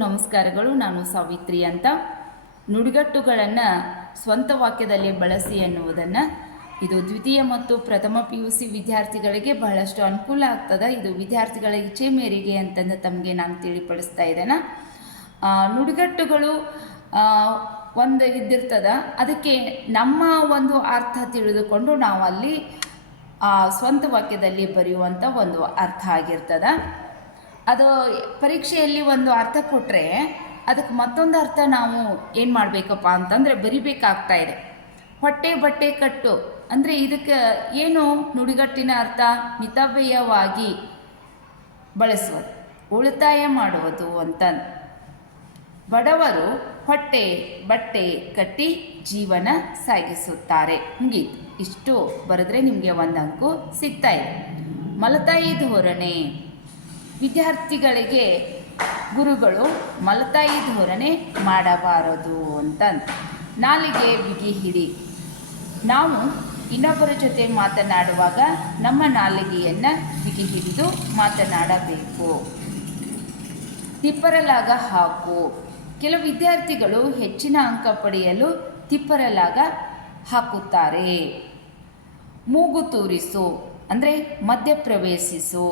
ನಮಸ್ಕಾರಗಳು. ನಾನು ಸಾವಿತ್ರಿ ಅಂತ. ನುಡಿಗಟ್ಟುಗಳನ್ನು ಸ್ವಂತ ವಾಕ್ಯದಲ್ಲಿ ಬಳಸಿ ಎನ್ನುವುದನ್ನು ಇದು ದ್ವಿತೀಯ ಮತ್ತು ಪ್ರಥಮ PUC ವಿದ್ಯಾರ್ಥಿಗಳಿಗೆ ಬಹಳಷ್ಟು ಅನುಕೂಲ ಆಗ್ತದೆ. ಇದು ವಿದ್ಯಾರ್ಥಿಗಳ ಇಚ್ಛೆ ಮೇರೆಗೆ ಅಂತಂದು ತಮಗೆ ನಾನು ತಿಳಿಪಡಿಸ್ತಾ ಇದ್ದೇನೆ. ನುಡಿಗಟ್ಟುಗಳು ಒಂದು ಇದ್ದಿರ್ತದ, ಅದಕ್ಕೆ ನಮ್ಮ ಒಂದು ಅರ್ಥ ತಿಳಿದುಕೊಂಡು ನಾವು ಅಲ್ಲಿ ಸ್ವಂತ ವಾಕ್ಯದಲ್ಲಿ ಬರೆಯುವಂಥ ಒಂದು ಅರ್ಥ ಆಗಿರ್ತದೆ. ಅದು ಪರೀಕ್ಷೆಯಲ್ಲಿ ಒಂದು ಅರ್ಥ ಕೊಟ್ಟರೆ ಅದಕ್ಕೆ ಮತ್ತೊಂದು ಅರ್ಥ ನಾವು ಏನು ಮಾಡಬೇಕಪ್ಪ ಅಂತಂದರೆ ಬರಿಬೇಕಾಗ್ತಾ ಇದೆ. ಹೊಟ್ಟೆ ಬಟ್ಟೆ ಕಟ್ಟು ಅಂದರೆ ಇದಕ್ಕೆ ಏನು ನುಡಿಗಟ್ಟಿನ ಅರ್ಥ? ಮಿತವ್ಯಯವಾಗಿ ಬಳಸುವುದು, ಉಳಿತಾಯ ಮಾಡುವುದು ಅಂತ. ಬಡವರು ಹೊಟ್ಟೆ ಬಟ್ಟೆ ಕಟ್ಟಿ ಜೀವನ ಸಾಗಿಸುತ್ತಾರೆ. ಮುಗೀತು. ಇಷ್ಟು ಬರೆದ್ರೆ ನಿಮಗೆ ಒಂದು ಅಂಕು ಸಿಗ್ತಾ ಇದೆ. ಮಲತಾಯಿ ಧೋರಣೆ. ವಿದ್ಯಾರ್ಥಿಗಳಿಗೆ ಗುರುಗಳು ಮಲತಾಯಿ ಧೋರಣೆ ಮಾಡಬಾರದು ಅಂತ. ನಾಲಿಗೆ ಬಿಗಿ ಹಿಡಿ. ನಾವು ಇನ್ನೊಬ್ಬರ ಜೊತೆ ಮಾತನಾಡುವಾಗ ನಮ್ಮ ನಾಲಿಗೆಯನ್ನು ಬಿಗಿ ಹಿಡಿದು ಮಾತನಾಡಬೇಕು. ತಿಪ್ಪರಲಾಗ ಹಾಕು. ಕೆಲವು ವಿದ್ಯಾರ್ಥಿಗಳು ಹೆಚ್ಚಿನ ಅಂಕ ಪಡೆಯಲು ತಿಪ್ಪರಲಾಗ ಹಾಕುತ್ತಾರೆ. ಮೂಗು ತೂರಿಸು ಅಂದರೆ ಮಧ್ಯಪ್ರವೇಶಿಸು.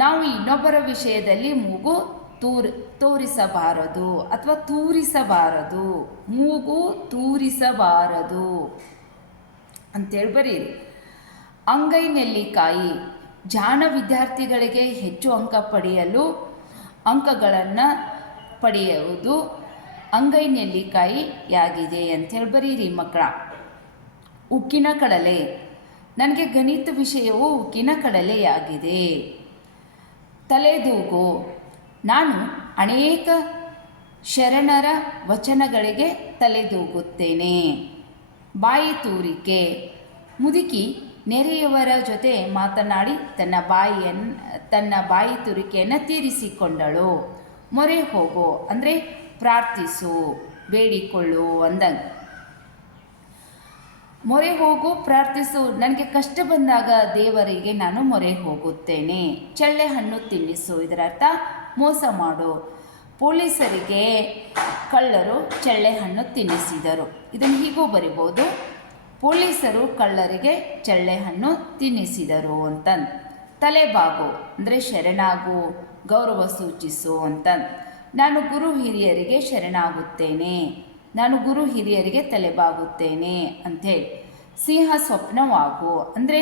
ನಾವು ಇನ್ನೊಬ್ಬರ ವಿಷಯದಲ್ಲಿ ಮೂಗು ತೋರಿಸಬಾರದು ಅಥವಾ ತೂರಿಸಬಾರದು. ಮೂಗು ತೂರಿಸಬಾರದು ಅಂತೇಳಿ ಬರೀರಿ. ಅಂಗೈ ನೆಲ್ಲಿಕಾಯಿ. ಜಾಣ ವಿದ್ಯಾರ್ಥಿಗಳಿಗೆ ಹೆಚ್ಚು ಅಂಕ ಪಡೆಯಲು ಅಂಕಗಳನ್ನು ಪಡೆಯುವುದು ಅಂಗೈ ನೆಲ್ಲಿಕಾಯಿಯಾಗಿದೆ ಅಂಥೇಳಿ ಬರೀರಿ ಮಕ್ಕಳ. ಉಕ್ಕಿನ ಕಡಲೆ. ನನಗೆ ಗಣಿತ ವಿಷಯವು ಉಕ್ಕಿನ ಕಡಲೆಯಾಗಿದೆ. ತಲೆದೂಗು. ನಾನು ಅನೇಕ ಶರಣರ ವಚನಗಳಿಗೆ ತಲೆದೂಗುತ್ತೇನೆ. ಬಾಯಿ ತೂರಿಕೆ. ಮುದುಕಿ ನೆರೆಯವರ ಜೊತೆ ಮಾತನಾಡಿ ತನ್ನ ಬಾಯಿ ತೂರಿಕೆಯನ್ನು ತೀರಿಸಿಕೊಂಡಳು. ಮೊರೆ ಹೋಗು ಅಂದರೆ ಪ್ರಾರ್ಥಿಸು, ಬೇಡಿಕೊಳ್ಳು ಅಂದಂಗೆ. ಮೊರೆ ಹೋಗು, ಪ್ರಾರ್ಥಿಸು. ನನಗೆ ಕಷ್ಟ ಬಂದಾಗ ದೇವರಿಗೆ ನಾನು ಮೊರೆ ಹೋಗುತ್ತೇನೆ. ಚಳ್ಳೆ ಹಣ್ಣು ತಿನ್ನಿಸು. ಇದರ ಅರ್ಥ ಮೋಸ ಮಾಡು. ಪೊಲೀಸರಿಗೆ ಕಳ್ಳರು ಚಳ್ಳೆ ಹಣ್ಣು ತಿನ್ನಿಸಿದರು. ಇದನ್ನು ಹೀಗೂ ಬರಿಬೋದು. ಪೊಲೀಸರು ಕಳ್ಳರಿಗೆ ಚಳ್ಳೆ ಹಣ್ಣು ತಿನ್ನಿಸಿದರು ಅಂತ. ತಲೆಬಾಗು ಅಂದರೆ ಶರಣಾಗು, ಗೌರವ ಸೂಚಿಸು ಅಂತ. ನಾನು ಗುರು ಹಿರಿಯರಿಗೆ ಶರಣಾಗುತ್ತೇನೆ. ನಾನು ಗುರು ಹಿರಿಯರಿಗೆ ತಲೆಬಾಗುತ್ತೇನೆ ಅಂಥೇಳಿ. ಸಿಂಹ ಸ್ವಪ್ನವಾಗು ಅಂದರೆ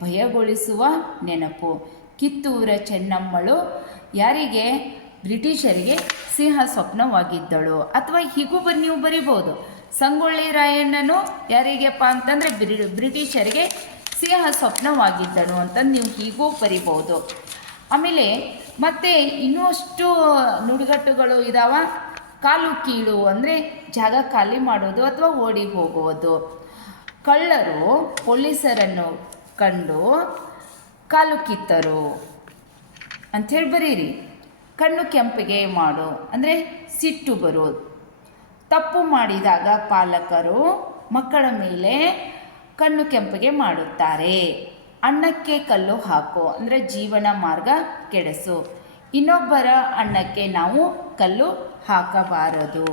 ಭಯಗೊಳಿಸುವ ನೆನಪು. ಕಿತ್ತೂರ ಚೆನ್ನಮ್ಮಳು ಯಾರಿಗೆ? ಬ್ರಿಟಿಷರಿಗೆ ಸಿಂಹ ಸ್ವಪ್ನವಾಗಿದ್ದಳು. ಅಥವಾ ಹೀಗೂ ನೀವು ಬರಿಬೋದು. ಸಂಗೊಳ್ಳಿ ರಾಯಣ್ಣನು ಯಾರಿಗೆಪ್ಪ ಅಂತಂದರೆ ಬ್ರಿಟಿಷರಿಗೆ ಸಿಂಹ ಸ್ವಪ್ನವಾಗಿದ್ದಳು ಅಂತ ನೀವು ಹೀಗೂ ಬರಿಬೋದು. ಆಮೇಲೆ ಮತ್ತೆ ಇನ್ನೂ ಅಷ್ಟು ನುಡಿಗಟ್ಟುಗಳು ಇದಾವ. ಕಾಲು ಕೀಳು ಅಂದರೆ ಜಾಗ ಖಾಲಿ ಮಾಡೋದು ಅಥವಾ ಓಡಿ ಹೋಗುವುದು. ಕಳ್ಳರು ಪೊಲೀಸರನ್ನು ಕಂಡು ಕಾಲು ಕಿತ್ತರು ಅಂಥೇಳಿ ಬರೀರಿ. ಕಣ್ಣು ಕೆಂಪಿಗೆ ಮಾಡು ಅಂದರೆ ಸಿಟ್ಟು ಬರೋದು. ತಪ್ಪು ಮಾಡಿದಾಗ ಪಾಲಕರು ಮಕ್ಕಳ ಮೇಲೆ ಕಣ್ಣು ಕೆಂಪಿಗೆ ಮಾಡುತ್ತಾರೆ. ಅನ್ನಕ್ಕೆ ಕಲ್ಲು ಹಾಕು ಅಂದರೆ ಜೀವನ ಮಾರ್ಗ ಕೆಡಿಸು. ಇನ್ನೊಬ್ಬರ ಅನ್ನಕ್ಕೆ ನಾವು ಕಲ್ಲು ಹಾಕಬಾರದು.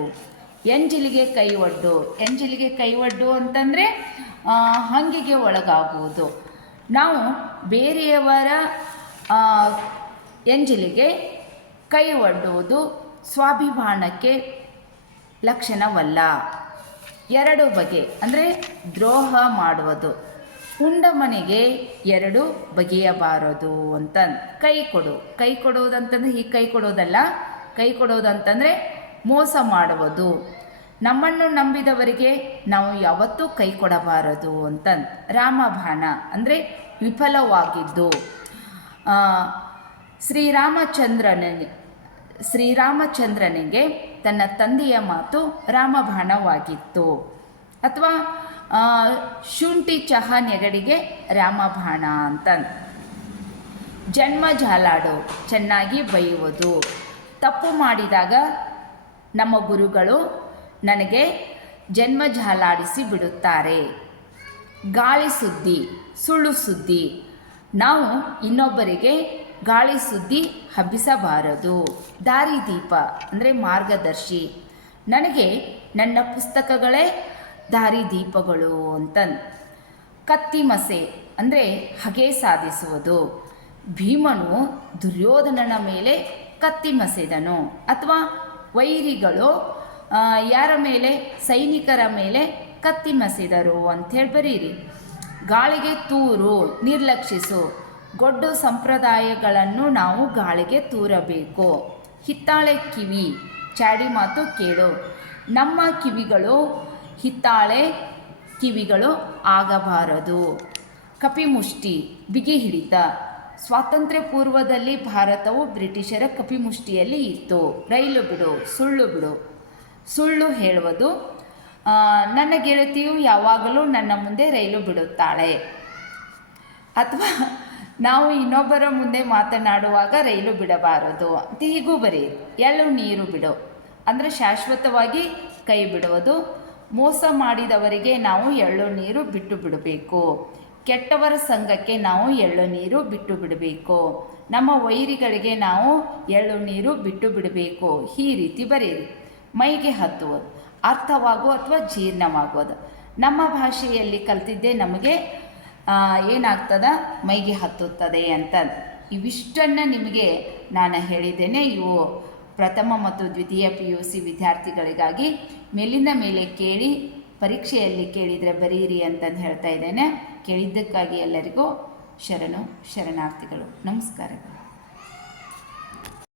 ಎಂಜಿಲಿಗೆ ಕೈ ಒಡ್ಡು. ಎಂಜಿಲಿಗೆ ಕೈ ಒಡ್ಡು ಅಂತಂದರೆ ಹಂಗಿಗೆ ಒಳಗಾಗುವುದು. ನಾವು ಬೇರೆಯವರ ಎಂಜಿಲಿಗೆ ಕೈ ಒಡ್ಡುವುದು ಸ್ವಾಭಿಮಾನಕ್ಕೆ ಲಕ್ಷಣವಲ್ಲ. ಎರಡು ಬಗೆ ಅಂದರೆ ದ್ರೋಹ ಮಾಡುವುದು. ಉಂಡ ಮನೆಗೆ ಎರಡು ಬಗೆಯಬಾರದು ಅಂತ. ಕೈ ಕೊಡು. ಕೈ ಕೊಡುವುದಂತಂದರೆ ಹೀಗೆ ಕೈ ಕೊಡೋದಲ್ಲ. ಕೈ ಕೊಡೋದಂತಂದರೆ ಮೋಸ ಮಾಡುವುದು. ನಮ್ಮನ್ನು ನಂಬಿದವರಿಗೆ ನಾವು ಯಾವತ್ತೂ ಕೈ ಕೊಡಬಾರದು ಅಂತ. ರಾಮಬಾಣ ಅಂದರೆ ವಿಫಲವಾಗಿದ್ದು. ಶ್ರೀರಾಮಚಂದ್ರನಿಗೆ ತನ್ನ ತಂದೆಯ ಮಾತು ರಾಮಬಾಣವಾಗಿತ್ತು. ಅಥವಾ ಶುಂಠಿ ಚಹಾ ನೆಗಡಿಗೆ ರಾಮಬಾಣ ಅಂತ. ಜನ್ಮ ಜಾಲಾಡು. ಚೆನ್ನಾಗಿ ಬೈಯುವುದು. ತಪ್ಪು ಮಾಡಿದಾಗ ನಮ್ಮ ಗುರುಗಳು ನನಗೆ ಜನ್ಮ ಜಾಲಾಡಿಸಿ ಬಿಡುತ್ತಾರೆ. ಗಾಳಿ ಸುದ್ದಿ, ಸುಳ್ಳು ಸುದ್ದಿ. ನಾವು ಇನ್ನೊಬ್ಬರಿಗೆ ಗಾಳಿ ಸುದ್ದಿ ಹಬ್ಬಿಸಬಾರದು. ದಾರಿದೀಪ ಅಂದರೆ ಮಾರ್ಗದರ್ಶಿ. ನನಗೆ ನನ್ನ ಪುಸ್ತಕಗಳೇ ದಾರಿದೀಪಗಳು ಅಂತ. ಕತ್ತಿಮಸೆ ಅಂದರೆ ಹಗೆ ಸಾಧಿಸುವುದು. ಭೀಮನು ದುರ್ಯೋಧನನ ಮೇಲೆ ಕತ್ತಿಮಸೆದನು. ಅಥವಾ ವೈರಿಗಳು ಯಾರ ಮೇಲೆ? ಸೈನಿಕರ ಮೇಲೆ ಕತ್ತಿಮಸೆದರು ಅಂಥೇಳಿ ಬರೀರಿ. ಗಾಳಿಗೆ ತೂರು, ನಿರ್ಲಕ್ಷಿಸು. ಗೊಡ್ಡು ಸಂಪ್ರದಾಯಗಳನ್ನು ನಾವು ಗಾಳಿಗೆ ತೂರಬೇಕು. ಹಿತ್ತಾಳೆ ಕಿವಿ, ಚಾಡಿ ಮಾತು ಕೇಳು. ನಮ್ಮ ಕಿವಿಗಳು ಹಿತ್ತಾಳೆ ಕಿವಿಗಳು ಆಗಬಾರದು. ಕಪಿಮುಷ್ಟಿ, ಬಿಗಿ ಹಿಡಿತ. ಸ್ವಾತಂತ್ರ್ಯ ಪೂರ್ವದಲ್ಲಿ ಭಾರತವು ಬ್ರಿಟಿಷರ ಕಪಿಮುಷ್ಟಿಯಲ್ಲಿ ಇತ್ತು. ರೈಲು ಬಿಡು, ಸುಳ್ಳು ಬಿಡು. ಸುಳ್ಳು ಹೇಳುವುದು. ನನ್ನ ಗೆಳತಿಯು ಯಾವಾಗಲೂ ನನ್ನ ಮುಂದೆ ರೈಲು ಬಿಡುತ್ತಾಳೆ. ಅಥವಾ ನಾವು ಇನ್ನೊಬ್ಬರ ಮುಂದೆ ಮಾತನಾಡುವಾಗ ರೈಲು ಬಿಡಬಾರದು ಅಂತ ಹೀಗೂ ಬರೆಯಿರಿ. ಎಳ್ಳು ನೀರು ಬಿಡು ಅಂದರೆ ಶಾಶ್ವತವಾಗಿ ಕೈ ಬಿಡುವುದು. ಮೋಸ ಮಾಡಿದವರಿಗೆ ನಾವು ಎಳ್ಳು ನೀರು ಬಿಟ್ಟು ಬಿಡಬೇಕು. ಕೆಟ್ಟವರ ಸಂಘಕ್ಕೆ ನಾವು ಎಳ್ಳು ನೀರು ಬಿಟ್ಟು ಬಿಡಬೇಕು. ನಮ್ಮ ವೈರಿಗಳಿಗೆ ನಾವು ಎಳ್ಳು ನೀರು ಬಿಟ್ಟು ಬಿಡಬೇಕು. ಈ ರೀತಿ ಬರೆಯಿರಿ. ಮೈಗೆ ಹತ್ತುವುದು, ಅರ್ಥವಾಗುವ ಅಥವಾ ಜೀರ್ಣವಾಗುವುದು. ನಮ್ಮ ಭಾಷೆಯಲ್ಲಿ ಕಲ್ತಿದ್ದೇ ನಮಗೆ ಏನಾಗ್ತದ? ಮೈಗೆ ಹತ್ತುತ್ತದೆ ಅಂತ. ಇವಿಷ್ಟನ್ನು ನಿಮಗೆ ನಾನು ಹೇಳಿದ್ದೇನೆ. ಇವು ಪ್ರಥಮ ಮತ್ತು ದ್ವಿತೀಯ PUC ವಿದ್ಯಾರ್ಥಿಗಳಿಗಾಗಿ ಮೇಲಿಂದ ಮೇಲೆ ಕೇಳಿ ಪರೀಕ್ಷೆಯಲ್ಲಿ ಕೇಳಿದರೆ ಬರೀರಿ ಅಂತಂದು ಹೇಳ್ತಾ ಇದ್ದೇನೆ. ಕೇಳಿದ್ದಕ್ಕಾಗಿ ಎಲ್ಲರಿಗೂ ಶರಣಾರ್ಥಿಗಳು. ನಮಸ್ಕಾರಗಳು.